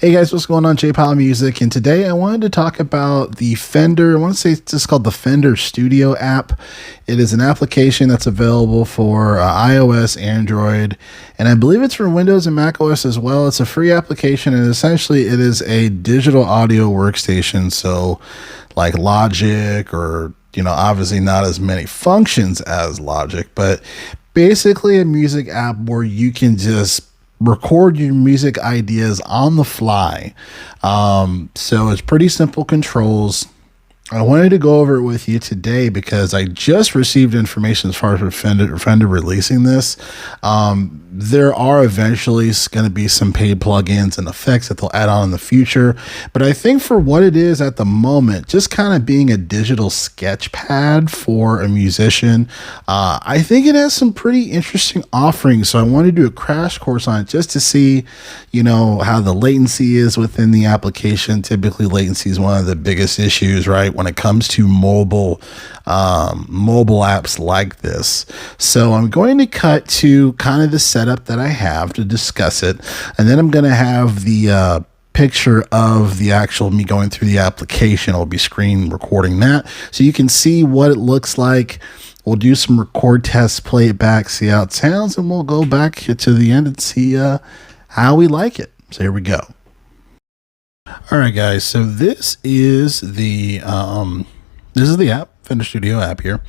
Hey guys, what's going on? Powell Music, and today I wanted to talk about the Fender. I want to say it's just called the Fender Studio app. It is an application that's available for iOS, Android, and I believe it's for Windows and Mac OS as well. It's a free application, and essentially it is a digital audio workstation. So like Logic, or obviously not as many functions as Logic, but basically a music app where you can just record your music ideas on the fly. So it's pretty simple controls. I wanted to go over it with you today because I just received information as far as Fender releasing this. There are eventually going to be some paid plugins and effects that they'll add on in the future. But I think for what it is at the moment, just kind of being a digital sketch pad for a musician, I think it has some pretty interesting offerings. So I want to do a crash course on it just to see, how the latency is within the application. Typically, latency is one of the biggest issues, right, when it comes to mobile apps like this. So I'm going to cut to kind of the setup that I have to discuss it, and then I'm going to have the picture of the actual me going through the application. I'll be screen recording that so you can see what it looks like. We'll do some record tests, play it back, see how it sounds, and we'll go back to the end and see how we like it. So here we go. All right, guys. So this is the app, Fender Studio app here,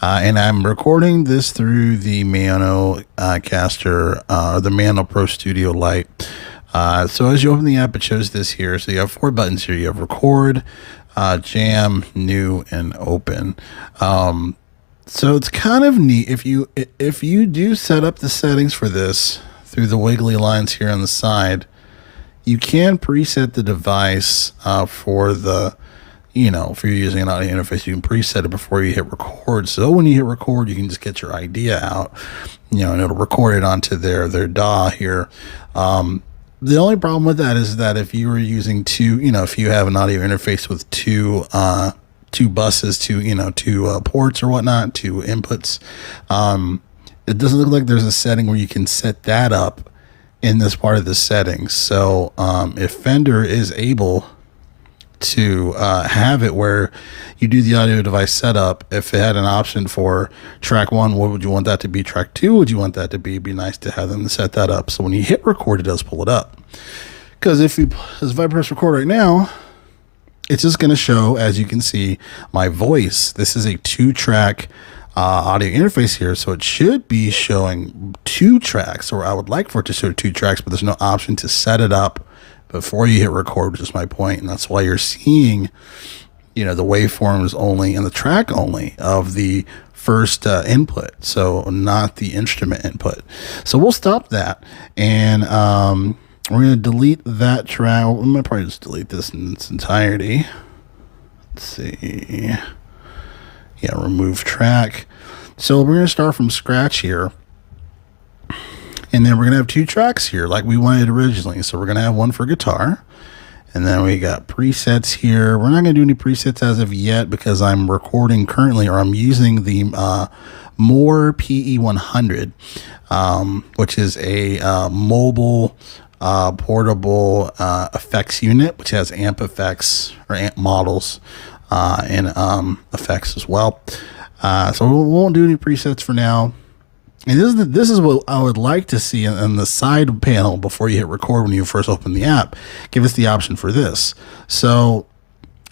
and I'm recording this through the Mano Caster, the Mano Pro Studio Lite. So as you open the app, it shows this here. So you have 4 buttons here. You have record, jam, new, and open. So it's kind of neat if you do set up the settings for this through the wiggly lines here on the side. You can preset the device for the, if you're using an audio interface, you can preset it before you hit record. So when you hit record, you can just get your idea out, and it'll record it onto their DAW here. The only problem with that is that if you were using if you have an audio interface with two buses, two ports or whatnot, 2 inputs, it doesn't look like there's a setting where you can set that up in this part of the settings. So if Fender is able to have it where you do the audio device setup, if it had an option for track 1, what would you want that to be? Track 2, would you want that to be? It'd be nice to have them set that up. So when you hit record, it does pull it up. Because if I press record right now, it's just going to show, as you can see, my voice. This is a 2-track audio interface here, so it should be showing 2 tracks, or I would like for it to show 2 tracks, but there's no option to set it up before you hit record, which is my point. And that's why you're seeing, the waveforms only and the track only of the first input, so not the instrument input. So we'll stop that, and we're going to delete that track. I'm going to probably just delete this in its entirety. Let's see. Yeah, remove track. So we're going to start from scratch here. And then we're going to have 2 tracks here like we wanted originally. So we're going to have one for guitar. And then we got presets here. We're not going to do any presets as of yet because I'm recording currently, or I'm using the More PE100, which is a mobile portable effects unit, which has amp effects or amp models and effects as well. So we won't do any presets for now. And this is what I would like to see in the side panel before you hit record when you first open the app. Give us the option for this. So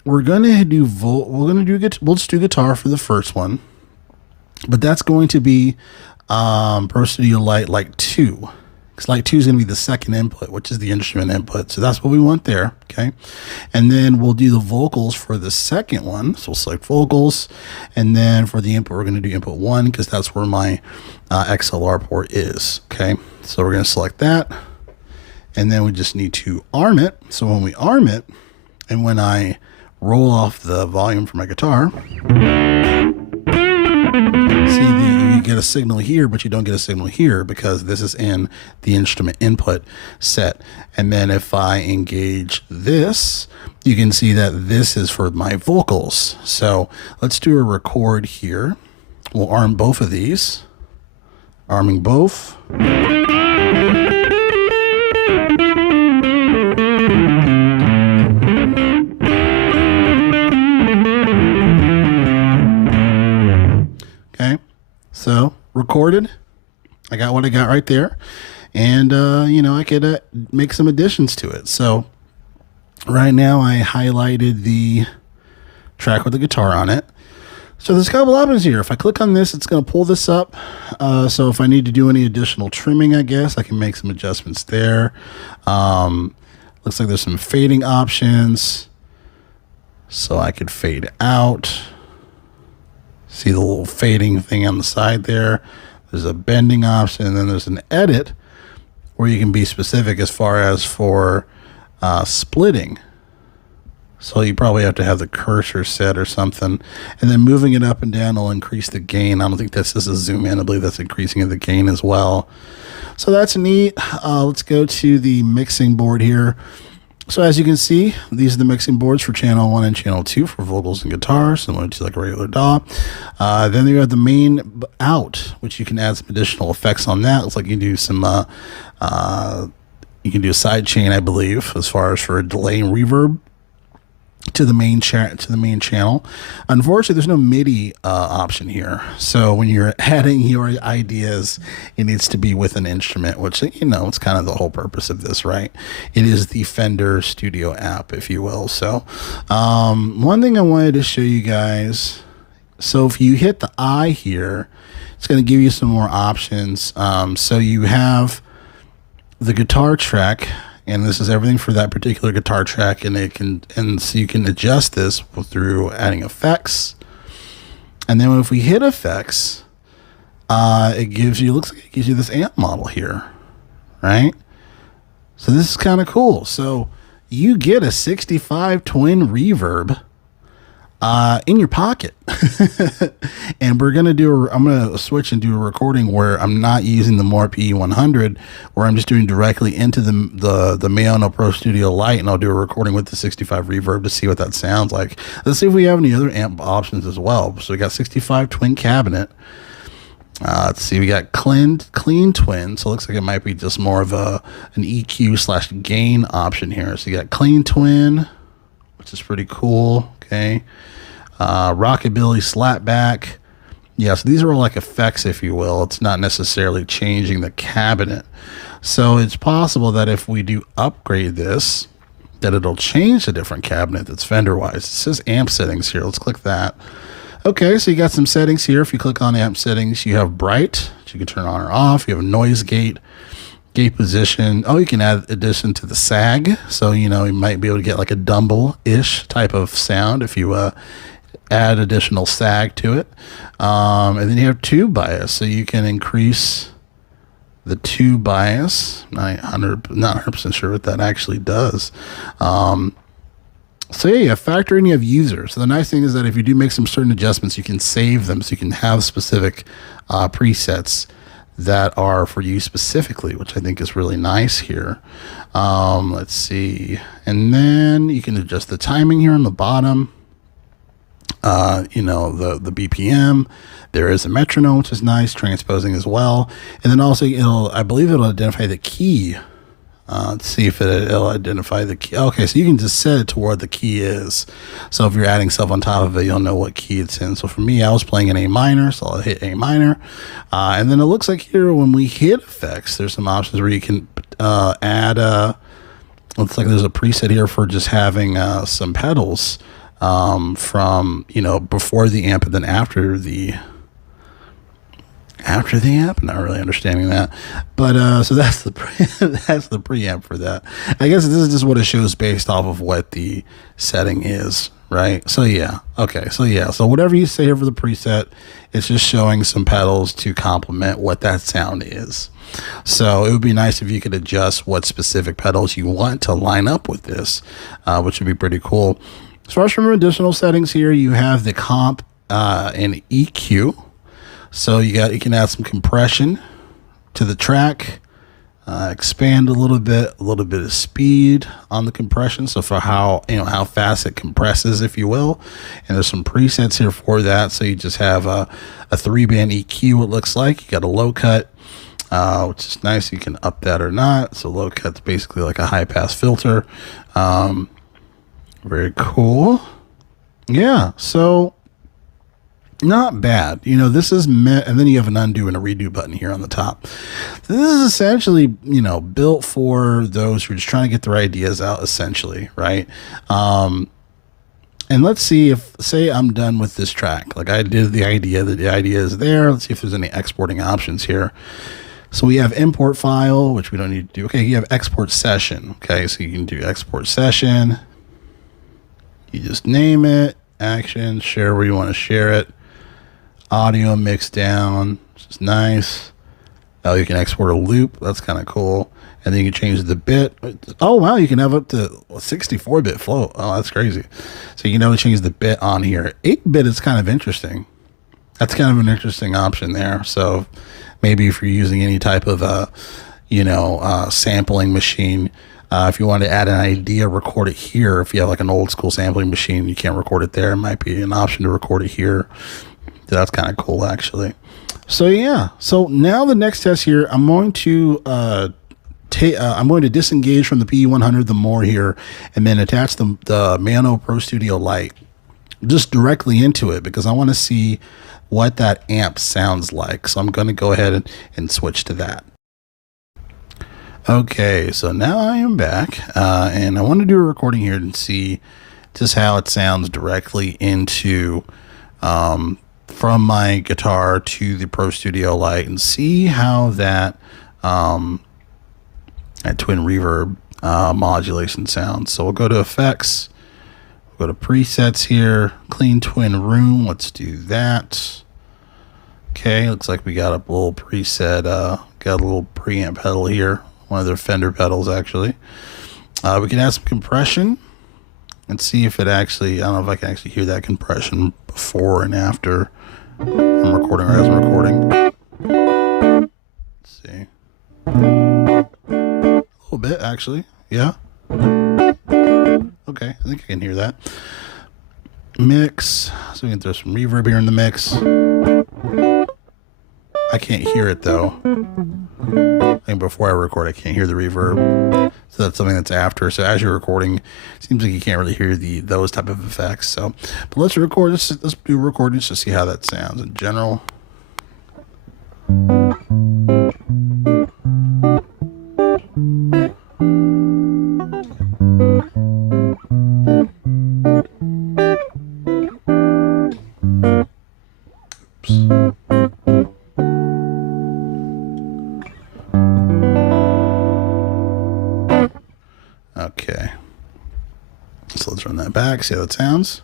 we're gonna we'll just do guitar for the first one, but that's going to be Pro Studio Lite 2. Because Lite 2 is going to be the second input, which is the instrument input. So that's what we want there, okay? And then we'll do the vocals for the second one. So we'll select vocals. And then for the input, we're going to do input 1 because that's where my XLR port is, okay? So we're going to select that. And then we just need to arm it. So when we arm it, and when I roll off the volume for my guitar, you get a signal here, but you don't get a signal here because this is in the instrument input set. And then if I engage this, you can see that this is for my vocals. So let's do a record here. We'll arm both of these. Arming both. recorded. I got what I got right there. And, I could make some additions to it. So right now I highlighted the track with the guitar on it. So there's a couple options here. If I click on this, it's going to pull this up. So if I need to do any additional trimming, I guess I can make some adjustments there. Looks like there's some fading options. So I could fade out. See the little fading thing on the side there. There's a bending option, and then there's an edit where you can be specific as far as for splitting. So you probably have to have the cursor set or something. And then moving it up and down will increase the gain. I don't think this is a zoom in. I believe that's increasing the gain as well. So that's neat. Let's go to the mixing board here. So as you can see, these are the mixing boards for channel 1 and channel 2 for vocals and guitar, similar to like a regular DAW. Then you have the main out, which you can add some additional effects on that. Looks like you can do some, you can do a side chain, I believe, as far as for a delay and reverb to the main channel. Unfortunately, there's no MIDI option here. So when you're adding your ideas, it needs to be with an instrument, which, it's kind of the whole purpose of this, right? It is the Fender Studio app, if you will. So one thing I wanted to show you guys. So if you hit the I here, it's going to give you some more options. So you have the guitar track, and this is everything for that particular guitar track, and so you can adjust this through adding effects. And then if we hit effects, looks like it gives you this amp model here, right? So this is kind of cool. So you get a 65 twin reverb in your pocket. And I'm going to switch and do a recording where I'm not using the More PE100, where I'm just doing directly into the Mayono Pro Studio Lite, and I'll do a recording with the 65 reverb to see what that sounds like. Let's see if we have any other amp options as well. So we got 65 twin cabinet. Let's see, we got clean twin. So it looks like it might be just more of an EQ / gain option here. So you got clean twin, which is pretty cool. Okay. Rockabilly slapback. Yeah, so these are all like effects, if you will. It's not necessarily changing the cabinet. So it's possible that if we do upgrade this, that it'll change a different cabinet that's Fender-wise. It says amp settings here. Let's click that. Okay, so you got some settings here. If you click on amp settings, you have bright, which you can turn on or off. You have a noise gate position. Oh, you can add addition to the sag. So, you might be able to get like a Dumble-ish type of sound if you add additional sag to it. And then you have tube bias. So you can increase the tube bias. Not 100% sure what that actually does. So yeah, you have factor and you have user. So the nice thing is that if you do make some certain adjustments, you can save them. So you can have specific presets that are for you specifically, which I think is really nice here. Let's see. And then you can adjust the timing here on the bottom. The BPM. There is a metronome, which is nice, transposing as well. And then also I believe it'll identify the key. Let's see if it'll identify the key. Okay, so you can just set it to where the key is. So if you're adding stuff on top of it, you'll know what key it's in. So for me, I was playing in A minor, so I'll hit A minor. And then it looks like here when we hit effects, there's some options where you can add, looks like there's a preset here for just having some pedals from, before the amp and then after the amp. Not really understanding that, but so that's the that's the preamp for that. I guess this is just what it shows based off of what the setting is, right? So yeah, okay, so whatever you say here for the preset, it's just showing some pedals to complement what that sound is. So it would be nice if you could adjust what specific pedals you want to line up with this, which would be pretty cool. As far as from additional settings here, you have the comp and EQ. So you can add some compression to the track, expand a little bit of speed on the compression. So for how fast it compresses, if you will. And there's some presets here for that. So you just have a 3-band EQ, it looks like. You got a low cut, which is nice. You can up that or not. So low cut's basically like a high pass filter. Very cool. Yeah. So Not bad. You know, this is meant, and then you have an undo and a redo button here on the top. This is essentially, you know, built for those who are just trying to get their ideas out, essentially, right? And let's see if, say I'm done with this track. Like I did the idea is there. Let's see if there's any exporting options here. So we have import file, which we don't need to do. Okay, you have export session. Okay, so you can do export session. You just name it, action, share where you want to share it. Audio mix down, which is nice. Oh, you can export a loop. That's kind of cool. And then you can change the bit. Oh, wow, you can have up to 64-bit float. Oh, that's crazy. So you know, change the bit on here. 8-bit is kind of interesting. That's kind of an interesting option there. So maybe if you're using any type of, sampling machine, if you want to add an idea, record it here. If you have like an old school sampling machine, you can't record it there. It might be an option to record it here. That's kind of cool, actually. So yeah. So now the next test here, I'm going to disengage from the PE100 the more here, and then attach the Mano Pro Studio Lite just directly into it because I want to see what that amp sounds like. So I'm going to go ahead and switch to that. Okay, so now I am back, and I want to do a recording here and see just how it sounds directly into from my guitar to the Pro Studio Lite, and see how that twin reverb modulation sounds. So we'll go to effects, we'll go to presets here, clean twin room. Let's do that. Okay, looks like we got a little preset, got a little preamp pedal here, one of their Fender pedals actually. We can add some compression and see if it actually, I don't know if I can actually hear that compression before and after I'm recording or as I'm recording. Let's see. A little bit actually, yeah. Okay, I think I can hear that. Mix, so we can throw some reverb here in the mix. I can't hear it though. I think before I record, I can't hear the reverb. So that's something that's after. So as you're recording, it seems like you can't really hear those type of effects. So, but let's record. Let's do recordings to see how that sounds in general. Oops. Okay, so let's run that back, see how it sounds.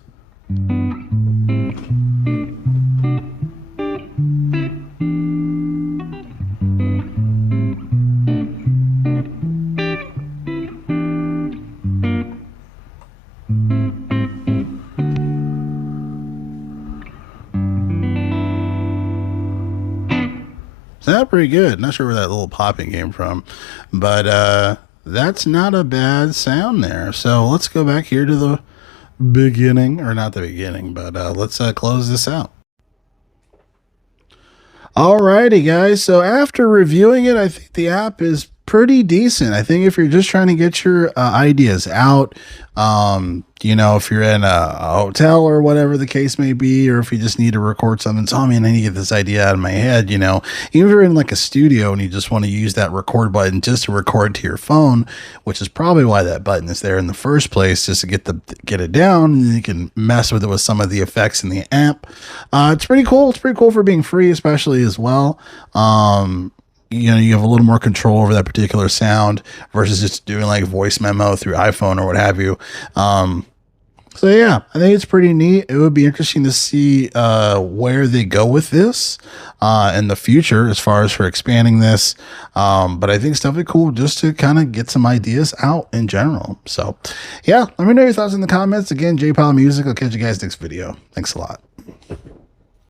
Sounded pretty good. Not sure where that little popping came from, but that's not a bad sound there. So let's go back here to the beginning, or not the beginning, but let's close this out. Alrighty, guys. So after reviewing it, I think the app is pretty decent. I think if you're just trying to get your ideas out, if you're in a hotel or whatever the case may be, or if you just need to record something, so, man, I need to get this idea out of my head, even if you're in like a studio and you just want to use that record button just to record to your phone, which is probably why that button is there in the first place, just to get it down, and you can mess with it with some of the effects in the amp. It's pretty cool. It's pretty cool for being free, especially as well. You have a little more control over that particular sound versus just doing like voice memo through iPhone or what have you. So yeah, I think it's pretty neat. It would be interesting to see where they go with this in the future as far as for expanding this. But I think it's definitely cool just to kind of get some ideas out in general. So yeah, let me know your thoughts in the comments. Again, Powelll Music. I'll catch you guys next video. Thanks a lot.